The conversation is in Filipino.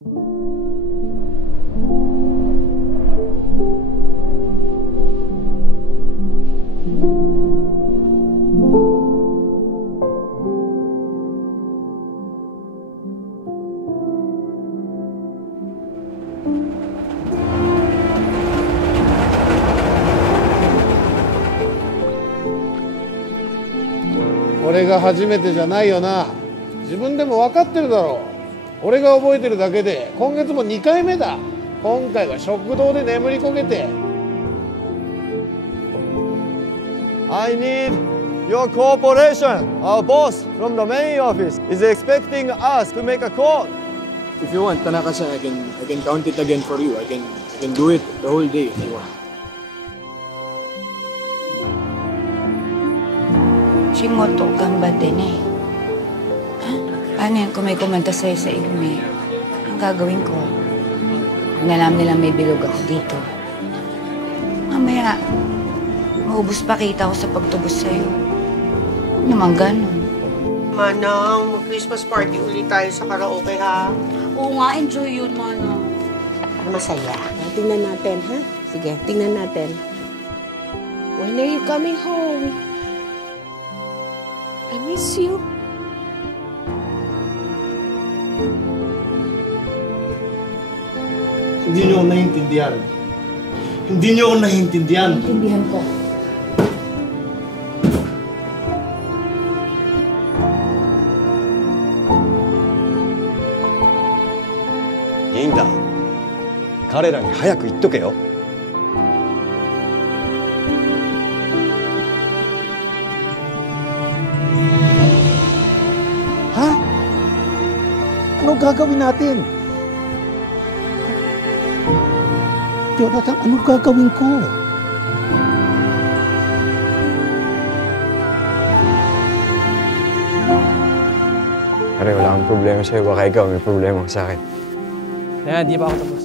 俺が初めてじゃないよな。自分でも分かってるだろう。俺が覚えてるだけで今月も2回目だ。今回は食堂で眠りこけて。 I need your cooperation. Our boss from the main office is expecting us to make a call. If you want, Tanaka-san, I can count it again for you. I can do it the whole day if you want. Shimoto, gambate na eh. Paano yan kung may kumanta sa'yo sa ime? Ang gagawin ko? Pag nalaman nilang may bilog ako dito. Mamaya, maubos pa kita ko sa pagtubos sa'yo. Ano naman ganun? Manang, mag-Christmas party ulit tayo sa karaoke, ha? Oo nga, enjoy yun, Manang. Masaya. Tingnan natin, ha? Sige, tingnan natin. When are you coming home? I miss you. Hindi niyo ako naiintindihan. Hindi niyo ako naiintindihan. Naiintindihan ko. Ginta, 彼らに早く言っとけよ。Ha? Ano gagawin natin? Jonathan, ano gagawin ko? Pare, wala akong problema sa'yo. Baka ikaw may problema sa akin. Kaya, di pa ako tapos.